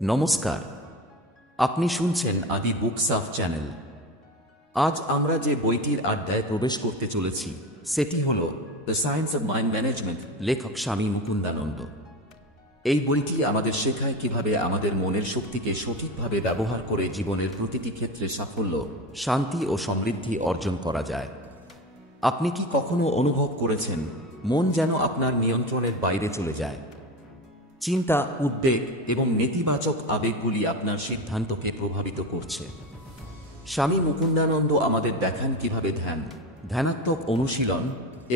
নমস্কার, আপনি শুনছেন আদি বুকস অফ চ্যানেল। আজ আমরা যে বইটির আড্ডায় প্রবেশ করতে চলেছি সেটি হল the science of mind management, লেখক স্বামী মুকুন্দানন্দ। এই বইটি আমাদের শেখায় কিভাবে আমাদের মনের শক্তিকে সঠিকভাবে ব্যবহার করে জীবনের প্রতিটি ক্ষেত্রে সাফল্য, শান্তি ও সমৃদ্ধি অর্জন করা যায়। আপনি কি কখনো অনুভব করেছেন মন যেন আপনার নিয়ন্ত্রণের বাইরে চলে যায়? চিন্তা, উদ্বেগ এবং নেতিবাচক আবেগগুলি আপনার সিদ্ধান্তকে প্রভাবিত করছে। স্বামী মুকুন্দানন্দ আমাদের দেখান কিভাবে ধ্যানাত্মক অনুশীলন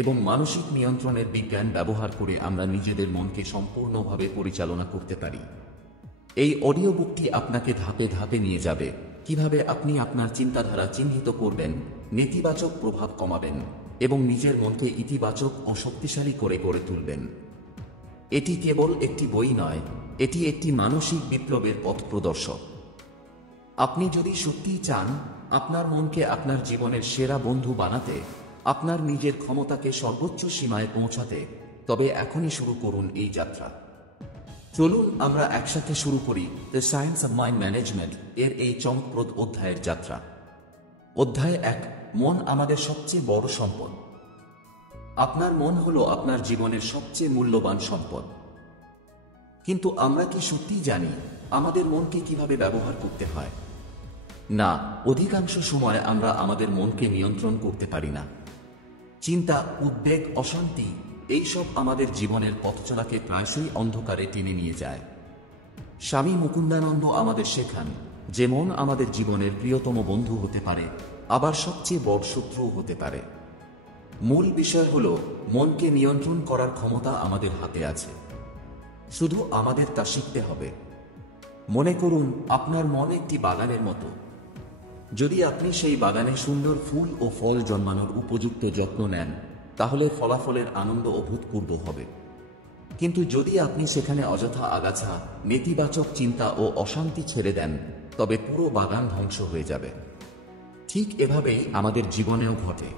এবং মানসিক নিয়ন্ত্রণের বিজ্ঞান ব্যবহার করে আমরা নিজেদের মনকে সম্পূর্ণভাবে পরিচালনা করতে পারি। এই অডিও বুকটি আপনাকে ধাপে ধাপে নিয়ে যাবে কিভাবে আপনি আপনার চিন্তাধারা চিহ্নিত করবেন, নেতিবাচক প্রভাব কমাবেন এবং নিজের মনকে ইতিবাচক ও শক্তিশালী করে গড়ে তুলবেন। এটি কেবল একটি বই নয়, এটি একটি মানসিক বিপ্লবের পথ প্রদর্শক। আপনি যদি সত্যিই চান আপনার মনকে আপনার জীবনের সেরা বন্ধু বানাতে, আপনার নিজের ক্ষমতাকে সর্বোচ্চ সীমায় পৌঁছাতে, তবে এখনই শুরু করুন এই যাত্রা। চলুন আমরা একসাথে শুরু করি the science of mind management এর এই চমকপ্রদ অধ্যায়ের যাত্রা। অধ্যায় 1, মন আমাদের সবচেয়ে বড় সম্পদ। আপনার মন হলো আপনার জীবনের সবচেয়ে মূল্যবান সম্পদ। কিন্তু আমরা কি সত্যিই জানি আমাদের মনকে কিভাবে ব্যবহার করতে হয়? না, অধিকাংশ সময় আমরা আমাদের মনকে নিয়ন্ত্রণ করতে পারি না। চিন্তা, উদ্বেগ, অশান্তি এইসব আমাদের জীবনের পথচলাকে প্রায়শই অন্ধকারে টেনে নিয়ে যায়। স্বামী মুকুন্দানন্দ আমাদের শেখান যে মন আমাদের জীবনের প্রিয়তম বন্ধু হতে পারে, আবার সবচেয়ে বড় শত্রুও হতে পারে। মূল বিষয় হল মনকে নিয়ন্ত্রণ করার ক্ষমতা আমাদের হাতে আছে, শুধু আমাদের তা শিখতে হবে। মনে করুন আপনার মন একটি বাগানের মতো। যদি আপনি সেই বাগানে সুন্দর ফুল ও ফল জন্মানোর উপযুক্ত যত্ন নেন, তাহলে ফলাফলের আনন্দ অভূতপূর্ব হবে। কিন্তু যদি আপনি সেখানে অযথা আগাছা, নেতিবাচক চিন্তা ও অশান্তি ছেড়ে দেন, তবে পুরো বাগান ধ্বংস হয়ে যাবে। ঠিক এভাবেই আমাদের জীবনেও ঘটে।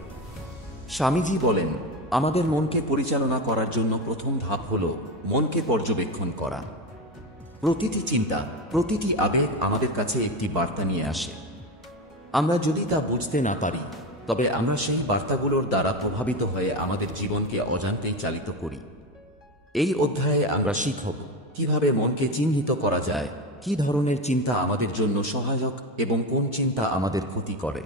স্বামীজি বলেন, আমাদের মনকে পরিচালনা করার জন্য প্রথম ধাপ হল মনকে পর্যবেক্ষণ করা। প্রতিটি চিন্তা, প্রতিটি আবেগ আমাদের কাছে একটি বার্তা নিয়ে আসে। আমরা যদি তা বুঝতে না পারি, তবে আমরা সেই বার্তাগুলোর দ্বারা প্রভাবিত হয়ে আমাদের জীবনকে অজান্তেই চালিত করি। এই অধ্যায়ে আমরা শিখব কিভাবে মনকে চিহ্নিত করা যায়, কী ধরনের চিন্তা আমাদের জন্য সহায়ক এবং কোন চিন্তা আমাদের ক্ষতি করে।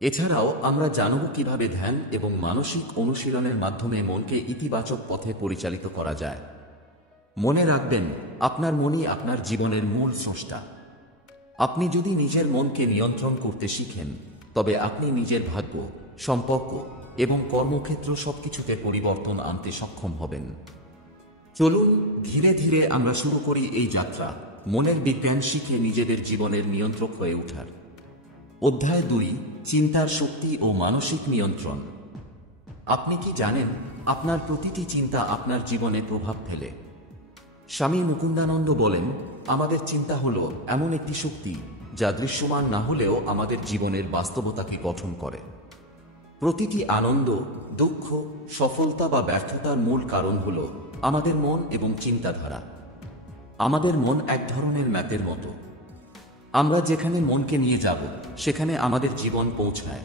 এছাড়াও আমরা জানব কিভাবে ধ্যান এবং মানসিক অনুশীলনের মাধ্যমে মনকে ইতিবাচক পথে পরিচালিত করা যায়। মনে রাখবেন, আপনার মনই আপনার জীবনের মূল স্রষ্টা। আপনি যদি নিজের মনকে নিয়ন্ত্রণ করতে শিখেন, তবে আপনি নিজের ভাগ্য, সম্পর্ক এবং কর্মক্ষেত্র সবকিছুতে পরিবর্তন আনতে সক্ষম হবেন। চলুন ধীরে ধীরে আমরা শুরু করি এই যাত্রা, মনের বিজ্ঞান শিখে নিজেদের জীবনের নিয়ন্ত্রক হয়ে ওঠার। অধ্যায় 2, চিন্তার শক্তি ও মানসিক নিয়ন্ত্রণ। আপনি কি জানেন আপনার প্রতিটি চিন্তা আপনার জীবনে প্রভাব ফেলে? স্বামী মুকুন্দানন্দ বলেন, আমাদের চিন্তা হলো এমন একটি শক্তি যা দৃশ্যমান না হলেও আমাদের জীবনের বাস্তবতাকে গঠন করে। প্রতিটি আনন্দ, দুঃখ, সফলতা বা ব্যর্থতার মূল কারণ হল আমাদের মন এবং চিন্তাধারা। আমাদের মন এক ধরনের ম্যাপের মতো। আমরা যেখানে মনকে নিয়ে যাব, সেখানে আমাদের জীবন পৌঁছায়।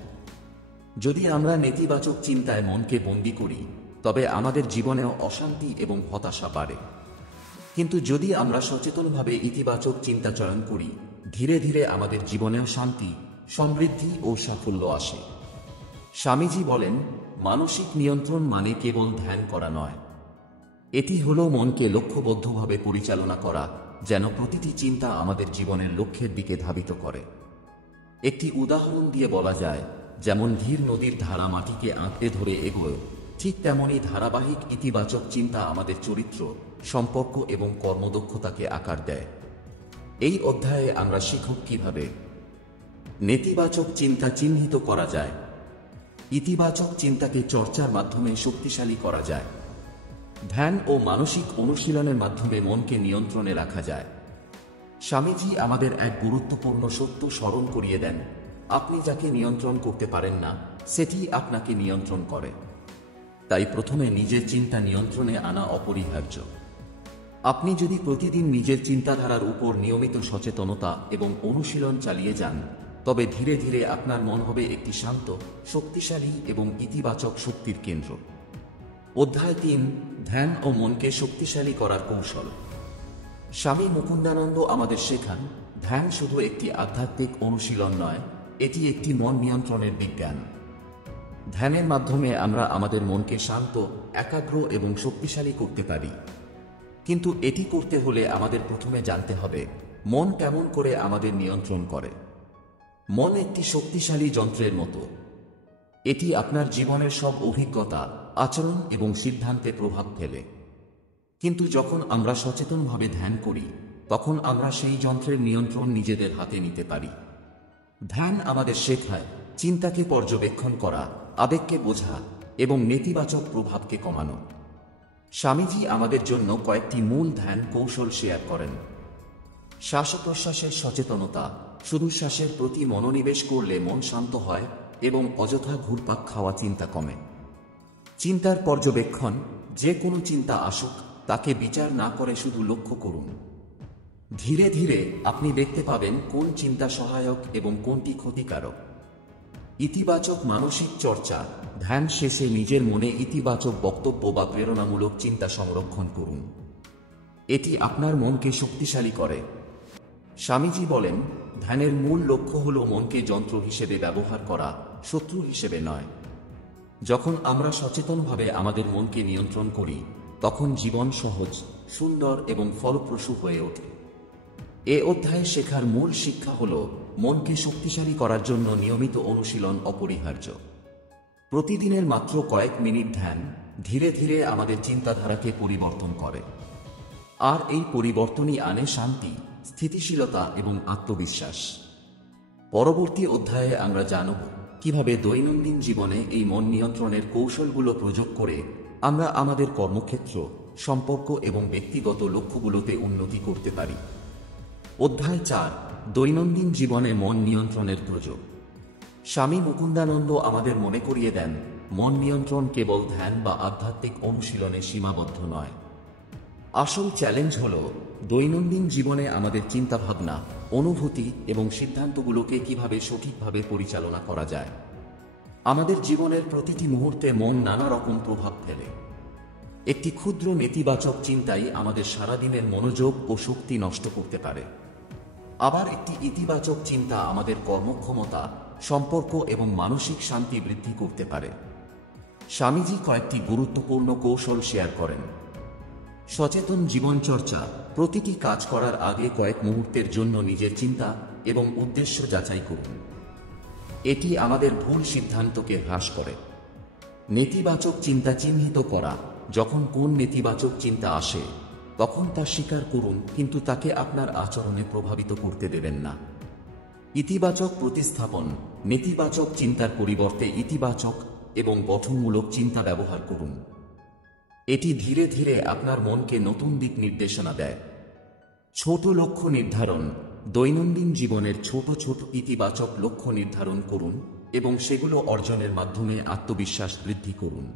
যদি আমরা নেতিবাচক চিন্তায় মনকে বন্দী করি, তবে আমাদের জীবনেও অশান্তি এবং হতাশা বাড়ে। কিন্তু যদি আমরা সচেতনভাবে ইতিবাচক চিন্তা চয়ন করি, ধীরে ধীরে আমাদের জীবনেও শান্তি, সমৃদ্ধি ও সাফল্য আসে। স্বামীজি বলেন, মানসিক নিয়ন্ত্রণ মানে কেবল ধ্যান করা নয়। এটি হলো মনকে লক্ষ্যবদ্ধভাবে পরিচালনা করা, যেন প্রতিটি চিন্তা আমাদের জীবনের লক্ষ্যের দিকে ধাবিত করে। একটি উদাহরণ দিয়ে বলা যায়, যেমন ধীর নদীর ধারা মাটিকে আঁকড়ে ধরে এগোয়, ঠিক তেমনই ধারাবাহিক ইতিবাচক চিন্তা আমাদের চরিত্র, সম্পর্ক এবং কর্মদক্ষতাকে আকার দেয়। এই অধ্যায়ে আমরা শিখব কিভাবে নেতিবাচক চিন্তা চিহ্নিত করা যায়, ইতিবাচক চিন্তাকে চর্চার মাধ্যমে শক্তিশালী করা যায়, ধ্যান ও মানসিক অনুশীলনের মাধ্যমে মনকে নিয়ন্ত্রণে রাখা যায়। স্বামীজি আমাদের এক গুরুত্বপূর্ণ সত্য স্মরণ করিয়ে দেন, আপনি যাকে নিয়ন্ত্রণ করতে পারেন না, সেটি আপনাকে নিয়ন্ত্রণ করে। তাই প্রথমে নিজের চিন্তা নিয়ন্ত্রণে আনা অপরিহার্য। আপনি যদি প্রতিদিন নিজের চিন্তাধারার উপর নিয়মিত সচেতনতা এবং অনুশীলন চালিয়ে যান, তবে ধীরে ধীরে আপনার মন হবে একটি শান্ত, শক্তিশালী এবং ইতিবাচক শক্তির কেন্দ্র। অধ্যায় ৩, ধ্যান ও মনকে শক্তিশালী করার কৌশল। স্বামী মুকুন্দানন্দ আমাদের শেখান, ধ্যান শুধু একটি আধ্যাত্মিক অনুশীলন নয়, এটি একটি মন নিয়ন্ত্রণের বিজ্ঞান। ধ্যানের মাধ্যমে আমরা আমাদের মনকে শান্ত, একাগ্র এবং শক্তিশালী করতে পারি। কিন্তু এটি করতে হলে আমাদের প্রথমে জানতে হবে মন কেমন করে আমাদের নিয়ন্ত্রণ করে। মন একটি শক্তিশালী যন্ত্রের মতো। এটি আপনার জীবনের সব অভিজ্ঞতা, আচরণ এবং সিদ্ধান্তে প্রভাব ফেলে। কিন্তু যখন আমরা সচেতনভাবে ধ্যান করি, তখন আমরা সেই যন্ত্রের নিয়ন্ত্রণ নিজেদের হাতে নিতে পারি। ধ্যান আমাদের শেখায় চিন্তাকে পর্যবেক্ষণ করা, আবেগকে বোঝা এবং নেতিবাচক প্রভাবকে কমানো। স্বামীজি আমাদের জন্য কয়েকটি মূল ধ্যান কৌশল শেয়ার করেন। শ্বাস প্রশ্বাসের সচেতনতা। শুধু শ্বাসের প্রতি মনোনিবেশ করলে মন শান্ত হয় এবং অযথা ঘুরপাক খাওয়া চিন্তা কমে। চিন্তার পর্যবেক্ষণ। যে কোনো চিন্তা আসুক, তাকে বিচার না করে শুধু লক্ষ্য করুন। ধীরে ধীরে আপনি দেখতে পাবেন কোন চিন্তা সহায়ক এবং কোনটি ক্ষতিকারক। ইতিবাচক মানসিক চর্চা। ধ্যান শেষে নিজের মনে ইতিবাচক বক্তব্য বা প্রেরণামূলক চিন্তা সংরক্ষণ করুন। এটি আপনার মনকে শক্তিশালী করে। স্বামীজি বলেন, ধ্যানের মূল লক্ষ্য হল মনকে যন্ত্র হিসেবে ব্যবহার করা, শত্রু হিসেবে নয়। যখন আমরা সচেতনভাবে আমাদের মনকে নিয়ন্ত্রণ করি, তখন জীবন সহজ, সুন্দর এবং ফলপ্রসূ হয়ে ওঠে। এ অধ্যায়ে শেখার মূল শিক্ষা হল মনকে শক্তিশালী করার জন্য নিয়মিত অনুশীলন অপরিহার্য। প্রতিদিনের মাত্র কয়েক মিনিট ধ্যান ধীরে ধীরে আমাদের চিন্তাধারাকে পরিবর্তন করে। আর এই পরিবর্তনই আনে শান্তি, স্থিতিশীলতা এবং আত্মবিশ্বাস। পরবর্তী অধ্যায়ে আমরা জানব কিভাবে দৈনন্দিন জীবনে এই মন নিয়ন্ত্রণের কৌশলগুলো প্রয়োগ করে আমরা আমাদের কর্মক্ষেত্র, সম্পর্ক এবং ব্যক্তিগত লক্ষ্যগুলোতে উন্নতি করতে পারি। অধ্যায় ৪, দৈনন্দিন জীবনে মন নিয়ন্ত্রণের প্রয়োগ। স্বামী মুকুন্দানন্দ আমাদের মনে করিয়ে দেন, মন নিয়ন্ত্রণ কেবল ধ্যান বা আধ্যাত্মিক অনুশীলনে সীমাবদ্ধ নয়। আসল চ্যালেঞ্জ হল দৈনন্দিন জীবনে আমাদের চিন্তাভাবনা, অনুভূতি এবং সিদ্ধান্তগুলোকে কিভাবে সঠিকভাবে পরিচালনা করা যায়। আমাদের জীবনের প্রতিটি মুহূর্তে মন নানা রকম প্রভাব ফেলে। একটি ক্ষুদ্র নেতিবাচক চিন্তাই আমাদের সারাদিনের মনোযোগ ও শক্তি নষ্ট করতে পারে। আবার একটি ইতিবাচক চিন্তা আমাদের কর্মক্ষমতা, সম্পর্ক এবং মানসিক শান্তি বৃদ্ধি করতে পারে। স্বামীজি কয়েকটি গুরুত্বপূর্ণ কৌশল শেয়ার করেন। সচেতন জীবনচর্চা। প্রতিটি কাজ করার আগে কয়েক মুহূর্তের জন্য নিজের চিন্তা এবং উদ্দেশ্য যাচাই করুন। এটি আমাদের ভুল সিদ্ধান্তকে হ্রাস করে। নেতিবাচক চিন্তা চিহ্নিত করা। যখন কোন নেতিবাচক চিন্তা আসে, তখন তা স্বীকার করুন, কিন্তু তাকে আপনার আচরণে প্রভাবিত করতে দেবেন না। ইতিবাচক প্রতিস্থাপন। নেতিবাচক চিন্তার পরিবর্তে ইতিবাচক এবং গঠনমূলক চিন্তা ব্যবহার করুন। এটি ধীরে ধীরে আপনার মনকে নতুন দিক নির্দেশনা দেয়। ছোট লক্ষ্য নির্ধারণ। দৈনন্দিন জীবনের ছোট ছোট ইতিবাচক লক্ষ্য নির্ধারণ করুন এবং সেগুলো অর্জনের মাধ্যমে আত্মবিশ্বাস বৃদ্ধি করুন।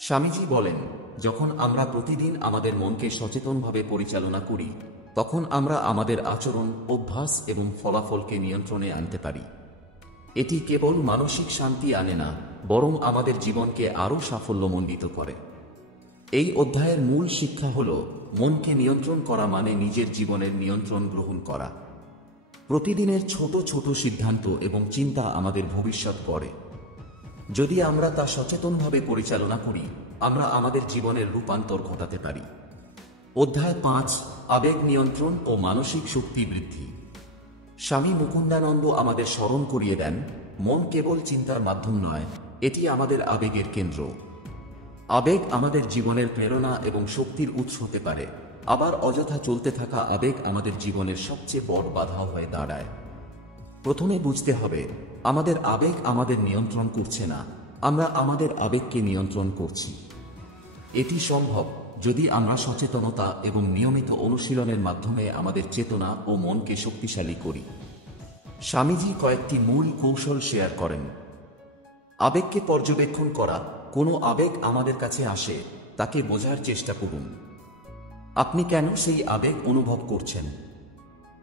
স্বামীজি বলেন, যখন আমরা প্রতিদিন আমাদের মনকে সচেতনভাবে পরিচালনা করি, তখন আমরা আমাদের আচরণ, অভ্যাস এবং ফলাফলকে নিয়ন্ত্রণে আনতে পারি। এটি কেবল মানসিক শান্তি আনে না, বরং আমাদের জীবনকে আরও সাফল্যমণ্ডিত করে। এই অধ্যায়ের মূল শিক্ষা হল, মনকে নিয়ন্ত্রণ করা মানে নিজের জীবনের নিয়ন্ত্রণ গ্রহণ করা। প্রতিদিনের ছোট ছোট সিদ্ধান্ত এবং চিন্তা আমাদের ভবিষ্যৎ গড়ে। যদি আমরা তা সচেতনভাবে পরিচালনা করি, আমরা আমাদের জীবনের রূপান্তর ঘটাতে পারি। অধ্যায় ৫, আবেগ নিয়ন্ত্রণ ও মানসিক শক্তি বৃদ্ধি। স্বামী মুকুন্দানন্দ আমাদের স্মরণ করিয়ে দেন, মন কেবল চিন্তার মাধ্যম নয়, এটি আমাদের আবেগের কেন্দ্র। আবেগ আমাদের জীবনের প্রেরণা এবং শক্তির উৎস হতে পারে, আবার অযথা চলতে থাকা আবেগ আমাদের জীবনের সবচেয়ে বড় বাধা হয়ে দাঁড়ায়। প্রথমে বুঝতে হবে, আমাদের আবেগ আমাদের নিয়ন্ত্রণ করছে না, আমরা আমাদের আবেগকে নিয়ন্ত্রণ করছি। এটি সম্ভব যদি আমরা সচেতনতা এবং নিয়মিত অনুশীলনের মাধ্যমে আমাদের চেতনা ও মনকে শক্তিশালী করি। স্বামীজি কয়েকটি মূল কৌশল শেয়ার করেন। আবেগকে পর্যবেক্ষণ করা। কোনো আবেগ আমাদের কাছে আসে, তাকে বোঝার চেষ্টা করুন। আপনি কেন সেই আবেগ অনুভব করছেন?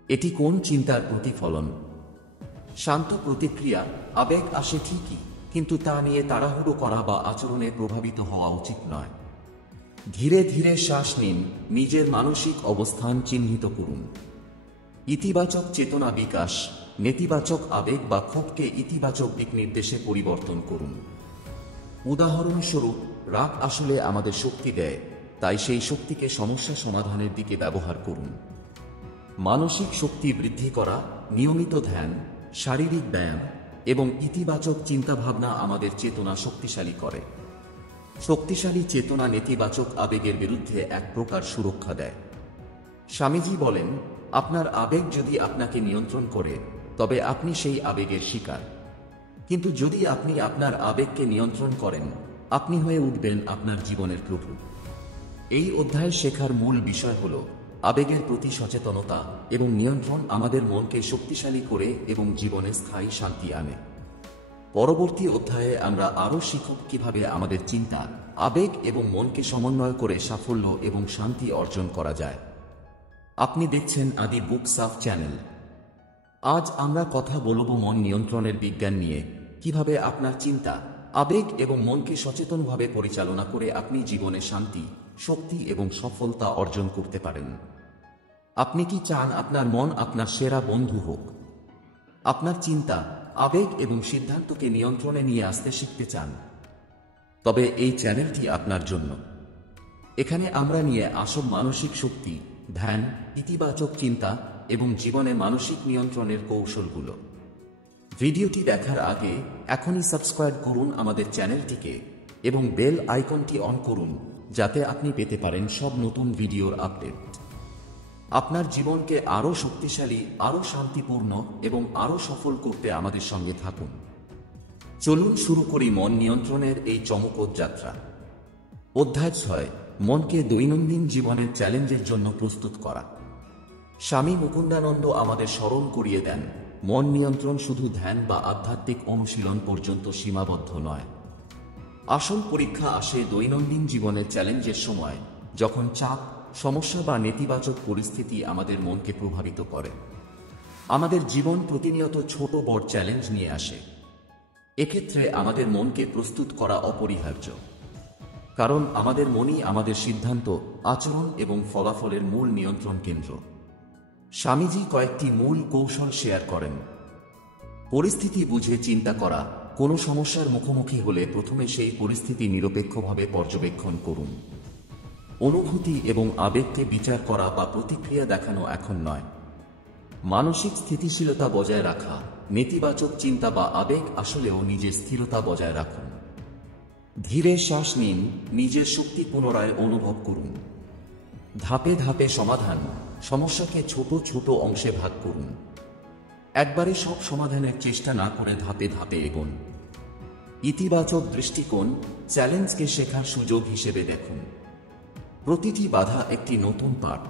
এটি কোন চিন্তার প্রতিফলন? শান্ত প্রতিক্রিয়া। আবেগ আসে ঠিকই, কিন্তু তা নিয়ে তাড়াহুড়ো করা বা আচরণে প্রভাবিত হওয়া উচিত নয়। ধীরে ধীরে শ্বাস নিন, নিজের মানসিক অবস্থান চিহ্নিত করুন। ইতিবাচক চেতনা বিকাশ। নেতিবাচক আবেগ বা ক্ষোভকে ইতিবাচক দিক নির্দেশে পরিবর্তন করুন। উদাহরণস্বরূপ, রাগ আসলে আমাদের শক্তি দেয়, তাই সেই শক্তিকে সমস্যা সমাধানের দিকে ব্যবহার করুন। মানসিক শক্তি বৃদ্ধি করা। নিয়মিত ধ্যান, শারীরিক ব্যায়াম এবং ইতিবাচক চিন্তাভাবনা আমাদের চেতনা শক্তিশালী করে। শক্তিশালী চেতনা নেতিবাচক আবেগের বিরুদ্ধে এক প্রকার সুরক্ষা দেয়। স্বামীজি বলেন, আপনার আবেগ যদি আপনাকে নিয়ন্ত্রণ করে, তবে আপনি সেই আবেগের শিকার। কিন্তু যদি আপনি আপনার আবেগকে নিয়ন্ত্রণ করেন, আপনি হয়ে উঠবেন আপনার জীবনের প্রভু। এই অধ্যায়ে শেখার মূল বিষয় হল আবেগের প্রতি সচেতনতা এবং নিয়ন্ত্রণ আমাদের মনকে শক্তিশালী করে এবং জীবনে স্থায়ী শান্তি আনে। পরবর্তী অধ্যায়ে আমরা আরও শিখব কিভাবে আমাদের চিন্তা, আবেগ এবং মনকে সমন্বয় করে সাফল্য এবং শান্তি অর্জন করা যায়। আপনি দেখছেন আদি বুকস অফ চ্যানেল। আজ আমরা কথা বলব মন নিয়ন্ত্রণের বিজ্ঞান নিয়ে, কিভাবে আপনার চিন্তা, আবেগ এবং মনকে সচেতনভাবে পরিচালনা করে আপনি জীবনে শান্তি, শক্তি এবং সফলতা অর্জন করতে পারেন। আপনি কি চান আপনার মন আপনার সেরা বন্ধু হোক? আপনার চিন্তা, আবেগ এবং সিদ্ধান্তকে নিয়ন্ত্রণে নিয়ে আসতে শিখতে চান? তবে এই চ্যানেলটি আপনার জন্য। এখানে আমরা নিয়ে আসব মানসিক শক্তি, ধ্যান, ইতিবাচক চিন্তা এবং জীবনে মানসিক নিয়ন্ত্রণের কৌশলগুলো। ভিডিওটি দেখার আগে এখনই সাবস্ক্রাইব করুন আমাদের চ্যানেলটিকে এবং বেল আইকনটি অন করুন, যাতে আপনি পেতে পারেন সব নতুন ভিডিওর আপডেট। আপনার জীবনকে আরও শক্তিশালী, আরও শান্তিপূর্ণ এবং আরও সফল করতে আমাদের সঙ্গে থাকুন। চলুন শুরু করি মন নিয়ন্ত্রণের এই চমকপ্রদ যাত্রা। অধ্যায় 6, মনকে দৈনন্দিন জীবনের চ্যালেঞ্জের জন্য প্রস্তুত করা। স্বামী মুকুন্দানন্দ আমাদের স্মরণ করিয়ে দেন, মন নিয়ন্ত্রণ শুধু ধ্যান বা আধ্যাত্মিক অনুশীলন পর্যন্ত সীমাবদ্ধ নয়। আসল পরীক্ষা আসে দৈনন্দিন জীবনের চ্যালেঞ্জের সময়, যখন চাপ, সমস্যা বা নেতিবাচক পরিস্থিতি আমাদের মনকে প্রভাবিত করে। আমাদের জীবন প্রতিনিয়ত ছোট বড় চ্যালেঞ্জ নিয়ে আসে। এক্ষেত্রে আমাদের মনকে প্রস্তুত করা অপরিহার্য, কারণ আমাদের মনই আমাদের সিদ্ধান্ত, আচরণ এবং ফলাফলের মূল নিয়ন্ত্রণ কেন্দ্র। স্বামীজি কয়েকটি মূল কৌশল শেয়ার করেন। পরিস্থিতি বুঝে চিন্তা করা। কোনো সমস্যার মুখোমুখি হলে প্রথমে সেই পরিস্থিতি নিরপেক্ষভাবে পর্যবেক্ষণ করুন। অনুভূতি এবং আবেগকে বিচার করা বা প্রতিক্রিয়া দেখানো এখন নয়। মানসিক স্থিতিশীলতা বজায় রাখা। নেতিবাচক চিন্তা বা আবেগ আসলেও নিজের স্থিরতা বজায় রাখুন। ধীরে শ্বাস নিন, নিজের শক্তি পুনরায় অনুভব করুন। ধাপে ধাপে সমাধান। সমস্যাকে ছোট ছোট অংশে ভাগ করুন। একবারে সব সমাধানের চেষ্টা না করে ধাপে ধাপে এগোন। ইতিবাচক দৃষ্টিকোণ। চ্যালেঞ্জকে শেখার সুযোগ হিসেবে দেখুন। প্রতিটি বাধা একটি নতুন পাঠ।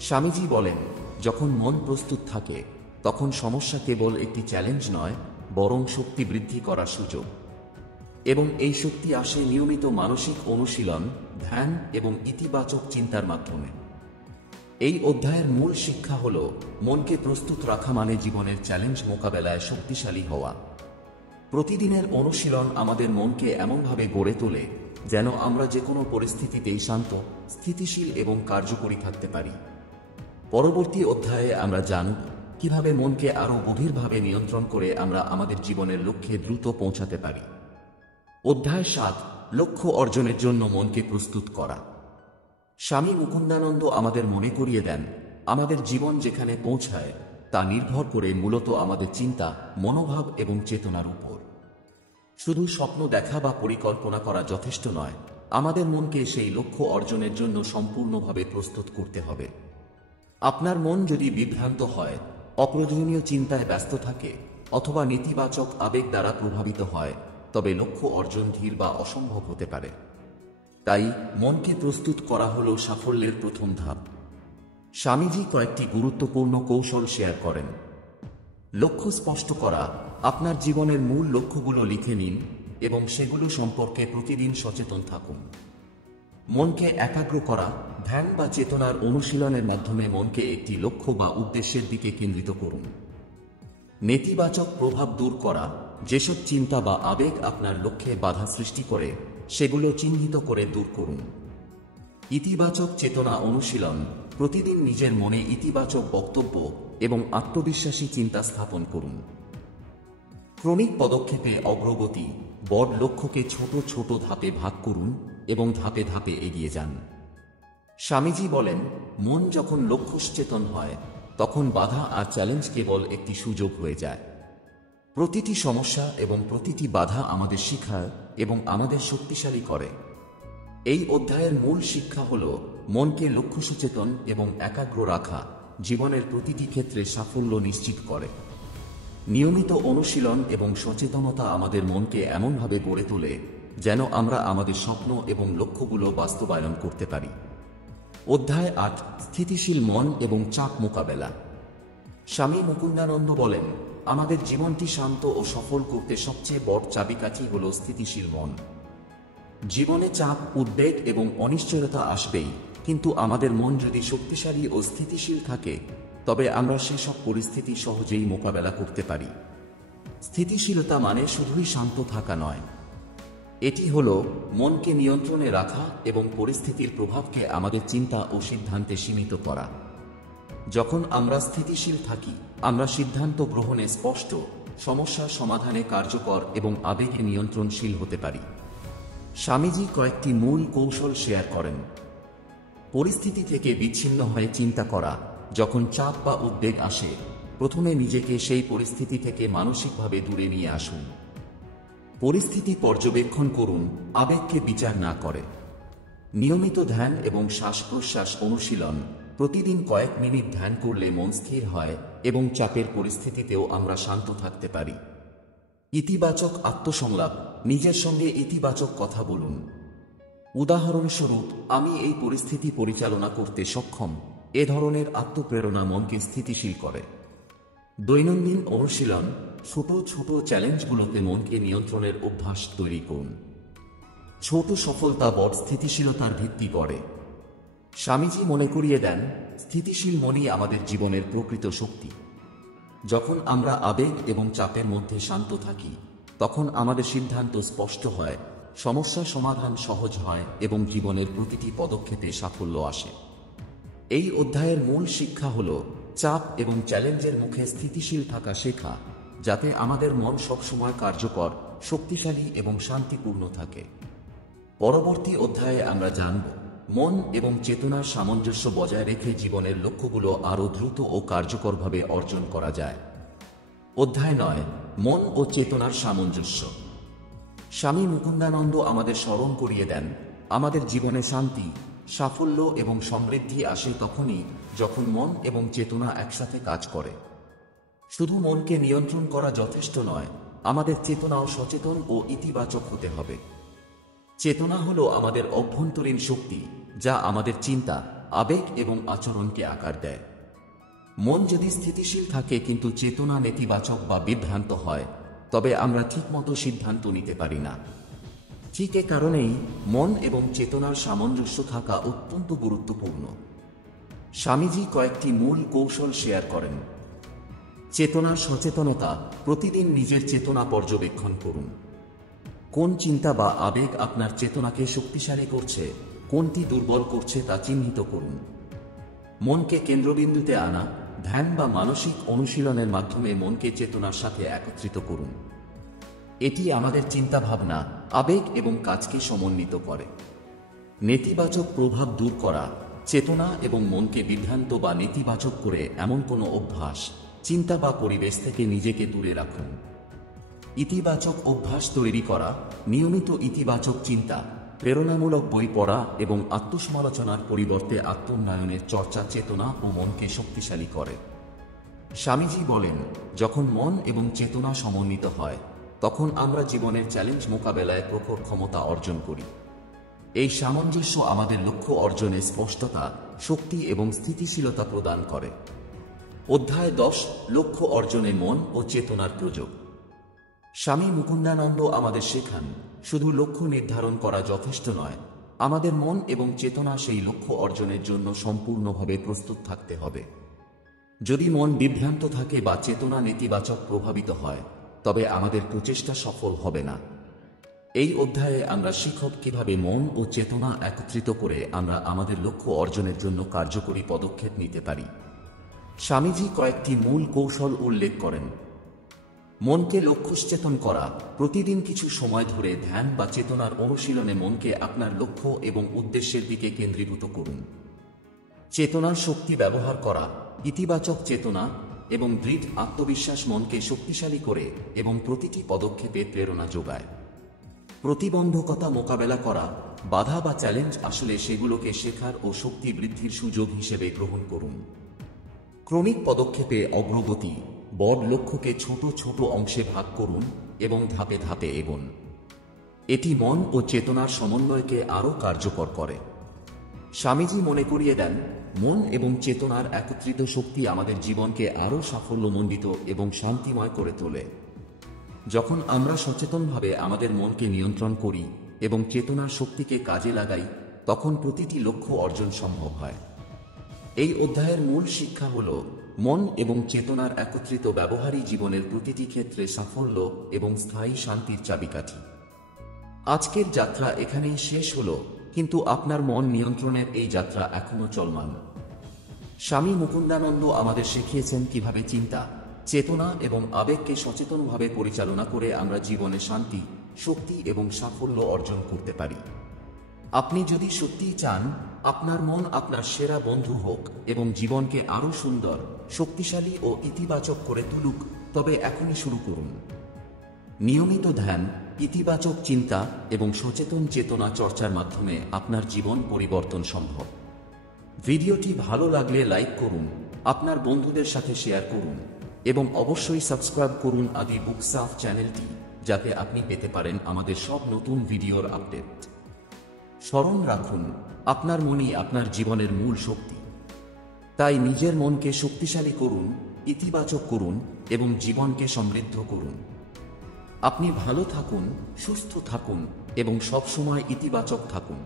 স্বামীজি বলেন, যখন মন প্রস্তুত থাকে, তখন সমস্যা কেবল একটি চ্যালেঞ্জ নয়, বরং শক্তি বৃদ্ধি করার সুযোগ। এবং এই শক্তি আসে নিয়মিত মানসিক অনুশীলন, ধ্যান এবং ইতিবাচক চিন্তার মাধ্যমে। এই অধ্যায়ের মূল শিক্ষা হল, মনকে প্রস্তুত রাখা মানে জীবনের চ্যালেঞ্জ মোকাবেলায় শক্তিশালী হওয়া। প্রতিদিনের অনুশীলন আমাদের মনকে এমনভাবে গড়ে তোলে যেন আমরা যে কোনো পরিস্থিতিতেই শান্ত, স্থিতিশীল এবং কার্যকরী থাকতে পারি। পরবর্তী অধ্যায়ে আমরা জানব কিভাবে মনকে আরও গভীরভাবে নিয়ন্ত্রণ করে আমরা আমাদের জীবনের লক্ষ্যে দ্রুত পৌঁছাতে পারি। অধ্যায় 7, লক্ষ্য অর্জনের জন্য মনকে প্রস্তুত করা। স্বামী মুকুন্দানন্দ আমাদের মনে করিয়ে দেন, আমাদের জীবন যেখানে পৌঁছায় তা নির্ভর করে মূলত আমাদের চিন্তা, মনোভাব এবং চেতনার উপর। শুধু স্বপ্ন দেখা বা পরিকল্পনা করা যথেষ্ট নয়, আমাদের মনকে সেই লক্ষ্য অর্জনের জন্য সম্পূর্ণভাবে প্রস্তুত করতে হবে। আপনার মন যদি বিভ্রান্ত হয়, অপ্রয়োজনীয় চিন্তায় ব্যস্ত থাকে অথবা নেতিবাচক আবেগ দ্বারা প্রভাবিত হয়, তবে লক্ষ্য অর্জন ধীর বা অসম্ভব হতে পারে। তাই মনকে প্রস্তুত করা হলো সাফল্যের প্রথম ধাপ। স্বামীজি কয়েকটি গুরুত্বপূর্ণ কৌশল শেয়ার করেন। লক্ষ্য স্পষ্ট করা। আপনার জীবনের মূল লক্ষ্যগুলো লিখে নিন এবং সেগুলো সম্পর্কে প্রতিদিন সচেতন থাকুন। মনকে একাগ্র করা, ধ্যান বা চেতনার অনুশীলনের মাধ্যমে মনকে একটি লক্ষ্য বা উদ্দেশ্যের দিকে কেন্দ্রিত করুন। নেতিবাচক প্রভাব দূর করা, যেসব চিন্তা বা আবেগ আপনার লক্ষ্যে বাধা সৃষ্টি করে সেগুলো চিহ্নিত করে দূর করুন। ইতিবাচক চেতনা অনুশীলন, প্রতিদিন নিজের মনে ইতিবাচক বক্তব্য এবং আত্মবিশ্বাসী চিন্তা স্থাপন করুন। ক্রমিক পদক্ষেপে অগ্রগতি, বড় লক্ষ্যকে ছোট ছোট ধাপে ভাগ করুন এবং ধাপে ধাপে এগিয়ে যান। স্বামীজি বলেন, মন যখন লক্ষ্য সচেতন হয় তখন বাধা আর চ্যালেঞ্জ কেবল একটি সুযোগ হয়ে যায়। প্রতিটি সমস্যা এবং প্রতিটি বাধা আমাদের শিখায় এবং আমাদের শক্তিশালী করে। এই অধ্যায়ের মূল শিক্ষা হল মনকে লক্ষ্য সচেতন এবং একাগ্র রাখা জীবনের প্রতিটি ক্ষেত্রে সাফল্য নিশ্চিত করে। নিয়মিত অনুশীলন এবং সচেতনতা আমাদের মনকে এমনভাবে গড়ে তোলে যেন আমরা আমাদের স্বপ্ন এবং লক্ষ্যগুলো বাস্তবায়ন করতে পারি। অধ্যায় ৮, স্থিতিশীল মন এবং চাপ মোকাবেলা। স্বামী মুকুন্দানন্দ বলেন, আমাদের জীবনটি শান্ত ও সফল করতে সবচেয়ে বড় চাবিকাঠি হল স্থিতিশীল মন। জীবনে চাপ, উদ্বেগ এবং অনিশ্চয়তা আসবেই, কিন্তু আমাদের মন যদি শক্তিশালী ও স্থিতিশীল থাকে তবে আমরা সেসব পরিস্থিতি সহজেই মোকাবেলা করতে পারি। স্থিতিশীলতা মানে শুধুই শান্ত থাকা নয়, এটি হল মনকে নিয়ন্ত্রণে রাখা এবং পরিস্থিতির প্রভাবকে আমাদের চিন্তা ও সিদ্ধান্তে সীমিত করা। যখন আমরা স্থিতিশীল থাকি আমরা সিদ্ধান্ত গ্রহণে স্পষ্ট, সমস্যা সমাধানে কার্যকর এবং আবেগে নিয়ন্ত্রণশীল হতে পারি। স্বামীজি কয়েকটি মূল কৌশল শেয়ার করেন। পরিস্থিতি থেকে বিচ্ছিন্ন হয়ে চিন্তা করা, যখন চাপ বা উদ্বেগ আসে প্রথমে নিজেকে সেই পরিস্থিতি থেকে মানসিকভাবে দূরে নিয়ে আসুন। পরিস্থিতি পর্যবেক্ষণ করুন, আবেগকে বিচার না করে। নিয়মিত ধ্যান এবং শ্বাস প্রশ্বাস অনুশীলন, প্রতিদিন কয়েক মিনিট ধ্যান করলে মন স্থির হয় এবং চাপের পরিস্থিতিতেও আমরা শান্ত থাকতে পারি। ইতিবাচক আত্মসংলাপ, নিজের সঙ্গে ইতিবাচক কথা বলুন। উদাহরণস্বরূপ, আমি এই পরিস্থিতি পরিচালনা করতে সক্ষম। এ ধরনের আত্মপ্রেরণা মনকে স্থিতিশীল করে। দৈনন্দিন অনুশীলন, ছোট ছোট চ্যালেঞ্জগুলোতে মনকে নিয়ন্ত্রণের অভ্যাস তৈরি করুন। ছোট সফলতা বড় স্থিতিশীলতার ভিত্তি গড়ে। স্বামীজি মনে করিয়ে দেন, স্থিতিশীল মনই আমাদের জীবনের প্রকৃত শক্তি। যখন আমরা আবেগ এবং চাপের মধ্যে শান্ত থাকি তখন আমাদের সিদ্ধান্ত স্পষ্ট হয়, সমস্যা সমাধান সহজ হয় এবং জীবনের প্রতিটি পদক্ষেপে সাফল্য আসে। এই অধ্যায়ের মূল শিক্ষা হল চাপ এবং চ্যালেঞ্জের মুখে স্থিতিশীল থাকা শেখা, যাতে আমাদের মন সবসময় কার্যকর, শক্তিশালী এবং শান্তিপূর্ণ থাকে। পরবর্তী অধ্যায়ে আমরা জানব মন এবং চেতনার সামঞ্জস্য বজায় রেখে জীবনের লক্ষ্যগুলো আরও দ্রুত ও কার্যকরভাবে অর্জন করা যায়। অধ্যায় ৯, মন ও চেতনার সামঞ্জস্য। স্বামী মুকুন্দানন্দ আমাদের স্মরণ করিয়ে দেন, আমাদের জীবনে শান্তি, সাফল্য এবং সমৃদ্ধি আসে তখনই যখন মন এবং চেতনা একসাথে কাজ করে। শুধু মনকে নিয়ন্ত্রণ করা যথেষ্ট নয়, আমাদের চেতনাও সচেতন ও ইতিবাচক হতে হবে। চেতনা হলো আমাদের অভ্যন্তরীণ শক্তি, যা আমাদের চিন্তা, আবেগ এবং আচরণকে আকার দেয়। মন যদি স্থিতিশীল থাকে কিন্তু চেতনা নেতিবাচক বা বিভ্রান্ত হয় তবে আমরা ঠিকমতো সিদ্ধান্ত নিতে পারি না। ঠিক এ কারণেই মন এবং চেতনার সামঞ্জস্য থাকা অত্যন্ত গুরুত্বপূর্ণ। স্বামীজি কয়েকটি মূল কৌশল শেয়ার করেন। চেতনার সচেতনতা, প্রতিদিন নিজের চেতনা পর্যবেক্ষণ করুন। কোন চিন্তা বা আবেগ আপনার চেতনাকে শক্তিশালী করছে, কোনটি দুর্বল করছে তা চিহ্নিত করুন। মনকে কেন্দ্রবিন্দুতে আনা, ধ্যান বা মানসিক অনুশীলনের মাধ্যমে মনকে চেতনার সাথে একত্রিত করুন। এটি আমাদের চিন্তাভাবনা, আবেগ এবং কাজকে সমন্বিত করে। নেতিবাচক প্রভাব দূর করা, চেতনা এবং মনকে বিভ্রান্ত বা নেতিবাচক করে এমন কোনো অভ্যাস, চিন্তা বা পরিবেশ থেকে নিজেকে দূরে রাখুন। ইতিবাচক অভ্যাস তৈরি করা, নিয়মিত ইতিবাচক চিন্তা, প্রেরণামূলক বই পড়া এবং আত্মসমালোচনার পরিবর্তে আত্মোন্নয়নের চর্চা চেতনা ও মনকে শক্তিশালী করে। স্বামীজি বলেন, যখন মন এবং চেতনা সমন্বিত হয় তখন আমরা জীবনের চ্যালেঞ্জ মোকাবেলায় প্রখর ক্ষমতা অর্জন করি। এই সামঞ্জস্য আমাদের লক্ষ্য অর্জনে স্পষ্টতা, শক্তি এবং স্থিতিশীলতা প্রদান করে। অধ্যায় ১০, লক্ষ্য অর্জনে মন ও চেতনার প্রয়োগ। স্বামী মুকুন্দানন্দ আমাদের শেখান, শুধু লক্ষ্য নির্ধারণ করা যথেষ্ট নয়, আমাদের মন এবং চেতনা সেই লক্ষ্য অর্জনের জন্য সম্পূর্ণভাবে প্রস্তুত থাকতে হবে। যদি মন বিভ্রান্ত থাকে বা চেতনা নেতিবাচক প্রভাবিত হয়, তবে আমাদের প্রচেষ্টা সফল হবে না। এই অধ্যায়ে আমরা শিখব কিভাবে মন ও চেতনা একত্রিত করে আমরা আমাদের লক্ষ্য অর্জনের জন্য কার্যকরী পদক্ষেপ নিতে পারি। স্বামীজি কয়েকটি মূল কৌশল উল্লেখ করেন। মনকে লক্ষ্যসচেতন করা: প্রতিদিন কিছু সময় ধরে ধ্যান বা চেতনার অনুশীলনে মনকে আপনার লক্ষ্য এবং উদ্দেশ্যের দিকে কেন্দ্রীভূত করুন। চেতনার শক্তি ব্যবহার করা: ইতিবাচক চেতনা এবং দৃঢ় আত্মবিশ্বাস মনকে শক্তিশালী করে এবং প্রতিটি পদক্ষেপে প্রেরণা যোগায়। প্রতিবন্ধকতা মোকাবেলা করা: বাধা বা চ্যালেঞ্জ আসলে সেগুলোকে শেখার ও শক্তি বৃদ্ধির সুযোগ হিসেবে গ্রহণ করুন। ক্রমিক পদক্ষেপে অগ্রগতি: বড় লক্ষ্যকে ছোট ছোট অংশে ভাগ করুন এবং ধাপে ধাপে এগোন। এটি মন ও চেতনার সমন্বয়কে আরও কার্যকর করে। স্বামীজি মনে করিয়ে দেন, মন এবং চেতনার একত্রিত শক্তি আমাদের জীবনকে আরও সাফল্যমণ্ডিত এবং শান্তিময় করে তোলে। যখন আমরা সচেতনভাবে আমাদের মনকে নিয়ন্ত্রণ করি এবং চেতনার শক্তিকে কাজে লাগাই, তখন প্রতিটি লক্ষ্য অর্জন সম্ভব হয়। এই অধ্যায়ের মূল শিক্ষা হল, মন এবং চেতনার একত্রিত ব্যবহারই জীবনের প্রতিটি ক্ষেত্রে সাফল্য এবং স্থায়ী শান্তির চাবিকাঠি। আজকের যাত্রা এখানেই শেষ হল, কিন্তু আপনার মন নিয়ন্ত্রণের এই যাত্রা এখনও চলমান। স্বামী মুকুন্দানন্দ আমাদের শিখিয়েছেন কিভাবে চিন্তা, চেতনা এবং আবেগকে সচেতনভাবে পরিচালনা করে আমরা জীবনে শান্তি, শক্তি এবং সাফল্য অর্জন করতে পারি। আপনি যদি সত্যিই চান আপনার মন আপনার সেরা বন্ধু হোক এবং জীবনকে আরও সুন্দর, শক্তিশালী ও ইতিবাচক করে তুলুক, তবে এখনই শুরু করুন। নিয়মিত ধ্যান, ইতিবাচক চিন্তা এবং সচেতন চেতনা চর্চার মাধ্যমে আপনার জীবন পরিবর্তন সম্ভব। ভিডিওটি ভালো লাগলে লাইক করুন, আপনার বন্ধুদের সাথে শেয়ার করুন এবং অবশ্যই সাবস্ক্রাইব করুন আদি বুকসাফ চ্যানেলটি, যাতে আপনি পেতে পারেন আমাদের সব নতুন ভিডিওর আপডেট। স্মরণ রাখুন, আপনার মনই আপনার জীবনের মূল শক্তি। তাই নিজের মনকে শক্তিশালী করুন, ইতিবাচক করুন এবং জীবনকে সমৃদ্ধ করুন। আপনি ভালো থাকুন, সুস্থ থাকুন এবং সবসময় ইতিবাচক থাকুন।